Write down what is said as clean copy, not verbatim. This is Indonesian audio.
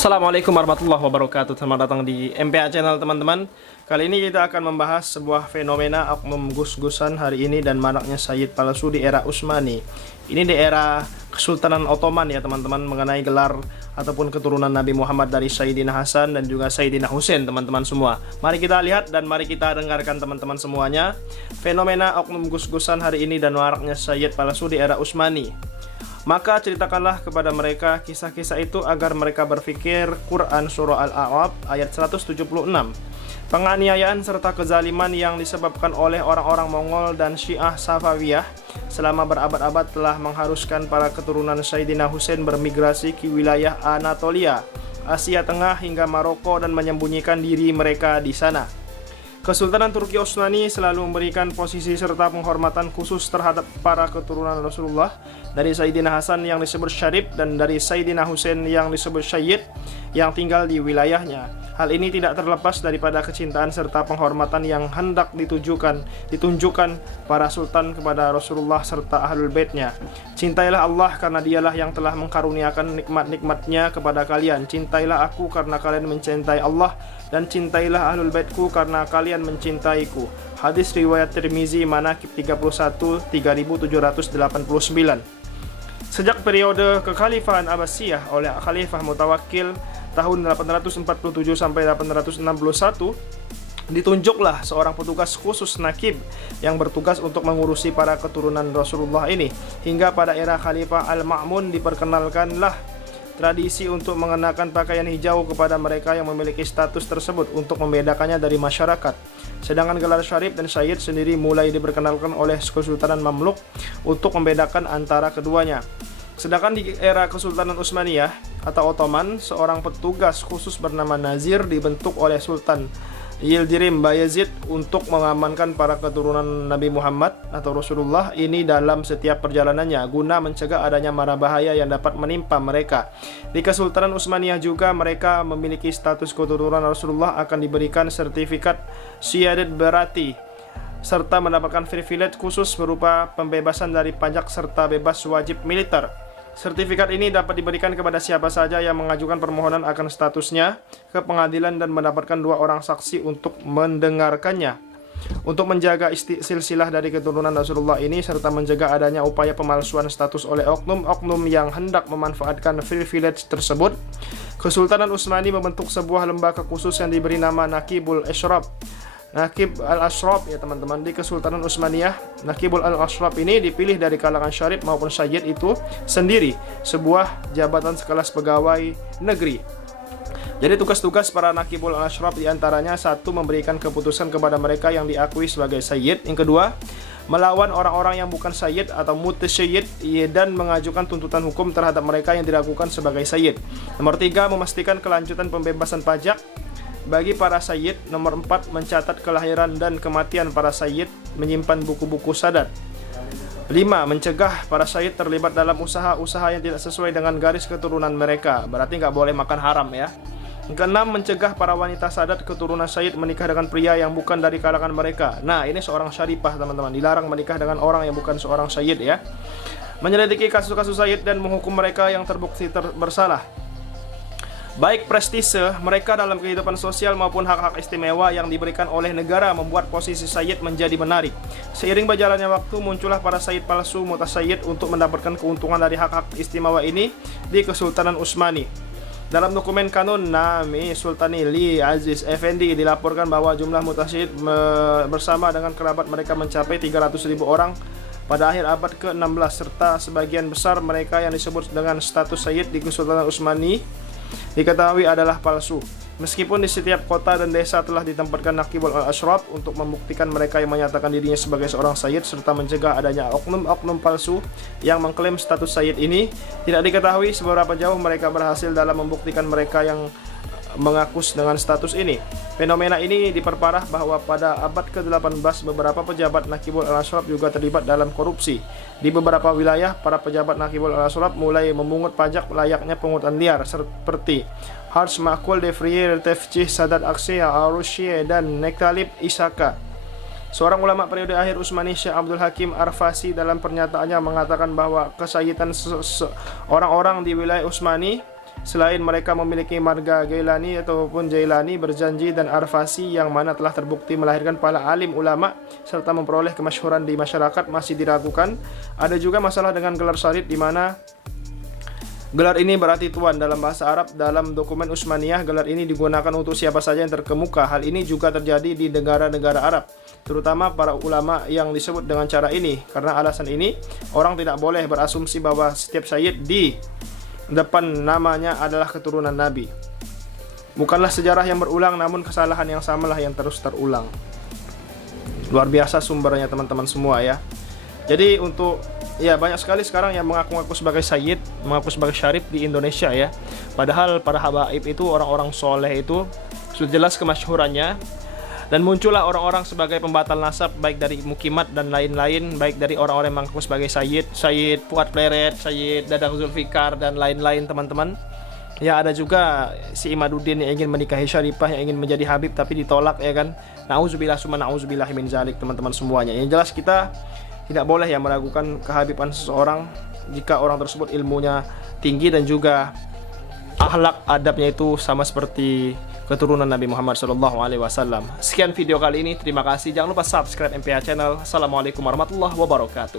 Assalamualaikum warahmatullahi wabarakatuh. Selamat datang di MPA Channel teman-teman. Kali ini kita akan membahas sebuah fenomena oknum gus-gusan hari ini dan maraknya Sayyid palsu di era Utsmani. Ini di era Kesultanan Ottoman ya teman-teman, mengenai gelar ataupun keturunan Nabi Muhammad dari Sayyidina Hasan dan juga Sayyidina Husain teman-teman semua. Mari kita lihat dan mari kita dengarkan teman-teman semuanya fenomena oknum gus-gusan hari ini dan maraknya Sayyid palsu di era Utsmani. Maka ceritakanlah kepada mereka kisah-kisah itu agar mereka berpikir. Quran Surah Al-A'raf ayat 176. Penganiayaan serta kezaliman yang disebabkan oleh orang-orang Mongol dan Syiah Safawiyah selama berabad-abad telah mengharuskan para keturunan Sayyidina Husain bermigrasi ke wilayah Anatolia, Asia Tengah hingga Maroko dan menyembunyikan diri mereka di sana. Kesultanan Turki Utsmani selalu memberikan posisi serta penghormatan khusus terhadap para keturunan Rasulullah, dari Sayyidina Hasan yang disebut Syarif dan dari Sayyidina Husain yang disebut Sayyid, yang tinggal di wilayahnya. Hal ini tidak terlepas daripada kecintaan serta penghormatan yang hendak ditunjukkan para sultan kepada Rasulullah serta ahlul baitnya. Cintailah Allah karena dialah yang telah mengkaruniakan nikmat-nikmatnya kepada kalian. Cintailah aku karena kalian mencintai Allah, dan cintailah ahlul baitku karena kalian mencintaiku. Hadis riwayat Tirmizi Manaqib 31 3789. Sejak periode kekhalifahan Abbasiyah oleh Khalifah Mutawakkil tahun 847 sampai 861, ditunjuklah seorang petugas khusus Naqib yang bertugas untuk mengurusi para keturunan Rasulullah ini. Hingga pada era Khalifah Al-Ma'mun diperkenalkanlah tradisi untuk mengenakan pakaian hijau kepada mereka yang memiliki status tersebut untuk membedakannya dari masyarakat. Sedangkan gelar Syarif dan Sayyid sendiri mulai diperkenalkan oleh Kesultanan Mamluk untuk membedakan antara keduanya. Sedangkan di era Kesultanan Utsmaniyah atau Ottoman, seorang petugas khusus bernama Nazir dibentuk oleh Sultan Yildirim Bayezid untuk mengamankan para keturunan Nabi Muhammad atau Rasulullah ini dalam setiap perjalanannya, guna mencegah adanya mara bahaya yang dapat menimpa mereka. Di Kesultanan Utsmaniyah juga mereka memiliki status keturunan Rasulullah akan diberikan sertifikat Syiadat Berati serta mendapatkan privilege khusus berupa pembebasan dari pajak serta bebas wajib militer. Sertifikat ini dapat diberikan kepada siapa saja yang mengajukan permohonan akan statusnya ke pengadilan dan mendapatkan 2 orang saksi untuk mendengarkannya. Untuk menjaga silsilah dari keturunan Rasulullah ini serta mencegah adanya upaya pemalsuan status oleh oknum-oknum yang hendak memanfaatkan privilege tersebut, Kesultanan Utsmani membentuk sebuah lembaga khusus yang diberi nama Naqibul Ashraf. Naqib al-Ashraf ya teman-teman. Di Kesultanan Utsmaniyah, Naqibul al-Ashraf ini dipilih dari kalangan Syarif maupun Sayyid itu sendiri, sebuah jabatan sekelas pegawai negeri. Jadi tugas-tugas para Naqibul al-Ashraf diantaranya: 1. Memberikan keputusan kepada mereka yang diakui sebagai Sayyid. Yang kedua, melawan orang-orang yang bukan Sayyid atau mutasyid dan mengajukan tuntutan hukum terhadap mereka yang diragukan sebagai Sayyid. Nomor 3, memastikan kelanjutan pembebasan pajak bagi para Sayyid. Nomor 4, mencatat kelahiran dan kematian para Sayyid, menyimpan buku-buku sadat. 5. Mencegah para Sayyid terlibat dalam usaha-usaha yang tidak sesuai dengan garis keturunan mereka. Berarti nggak boleh makan haram ya. Yang ke-6, mencegah para wanita sadat keturunan Sayyid menikah dengan pria yang bukan dari kalangan mereka. Nah, ini seorang syarifah teman-teman, dilarang menikah dengan orang yang bukan seorang Sayyid ya. Menyelidiki kasus-kasus Sayyid dan menghukum mereka yang terbukti bersalah. Baik prestise mereka dalam kehidupan sosial maupun hak-hak istimewa yang diberikan oleh negara membuat posisi Sayyid menjadi menarik. Seiring berjalannya waktu, muncullah para Sayyid palsu mutasayyid untuk mendapatkan keuntungan dari hak-hak istimewa ini di Kesultanan Utsmani. Dalam dokumen kanun Nami Sultani Li Aziz Effendi dilaporkan bahwa jumlah mutasayyid bersama dengan kerabat mereka mencapai 300.000 orang pada akhir abad ke-16, serta sebagian besar mereka yang disebut dengan status Sayyid di Kesultanan Utsmani diketahui adalah palsu. Meskipun di setiap kota dan desa telah ditempatkan Naqibul al-Ashraf untuk membuktikan mereka yang menyatakan dirinya sebagai seorang Sayyid serta mencegah adanya oknum-oknum palsu yang mengklaim status Sayyid ini, tidak diketahui seberapa jauh mereka berhasil dalam membuktikan mereka yang mengaku dengan status ini. Fenomena ini diperparah bahwa pada abad ke-18 beberapa pejabat Naqibul al-Ashraf juga terlibat dalam korupsi. Di beberapa wilayah, para pejabat Naqibul al-Ashraf mulai memungut pajak layaknya pungutan liar seperti Harj Makul Defrier Tefcih Sadat Aksya Arushie dan Nektalib Isaka. Seorang ulama periode akhir Utsmani, Syekh Abdul Hakim Arfasi, dalam pernyataannya mengatakan bahwa kesayyidan orang-orang di wilayah Utsmani selain mereka memiliki marga Gailani ataupun Jailani, berjanji dan Arfasi yang mana telah terbukti melahirkan para alim ulama serta memperoleh kemasyhuran di masyarakat masih diragukan. Ada juga masalah dengan gelar syarif di mana gelar ini berarti tuan dalam bahasa Arab. Dalam dokumen Utsmaniyah, gelar ini digunakan untuk siapa saja yang terkemuka. Hal ini juga terjadi di negara-negara Arab, terutama para ulama yang disebut dengan cara ini. Karena alasan ini, orang tidak boleh berasumsi bahwa setiap sayyid di depan namanya adalah keturunan Nabi. Bukanlah sejarah yang berulang, namun kesalahan yang samalah yang terus terulang. Luar biasa sumbernya teman-teman semua ya. Jadi untuk banyak sekali sekarang yang mengaku-ngaku sebagai sayyid, mengaku sebagai syarif di Indonesia ya. Padahal para habaib itu, orang-orang soleh itu sudah jelas kemasyhurannya. Dan muncullah orang-orang sebagai pembatal nasab, baik dari mukimat dan lain-lain, baik dari orang-orang yang mengaku sebagai sayyid, Sayyid Fuad Pleret, Sayyid Dadang Zulfikar dan lain-lain teman-teman. Ya, ada juga si Imaduddin yang ingin menikahi Syarifah, yang ingin menjadi habib tapi ditolak ya kan. Nauzubillah summa nauzubillah min zalik teman-teman semuanya. Yang jelas kita tidak boleh ya meragukan kehabiban seseorang jika orang tersebut ilmunya tinggi dan juga akhlak adabnya itu sama seperti keturunan Nabi Muhammad SAW. Sekian video kali ini, terima kasih. Jangan lupa subscribe MPH Channel. Assalamualaikum warahmatullahi wabarakatuh.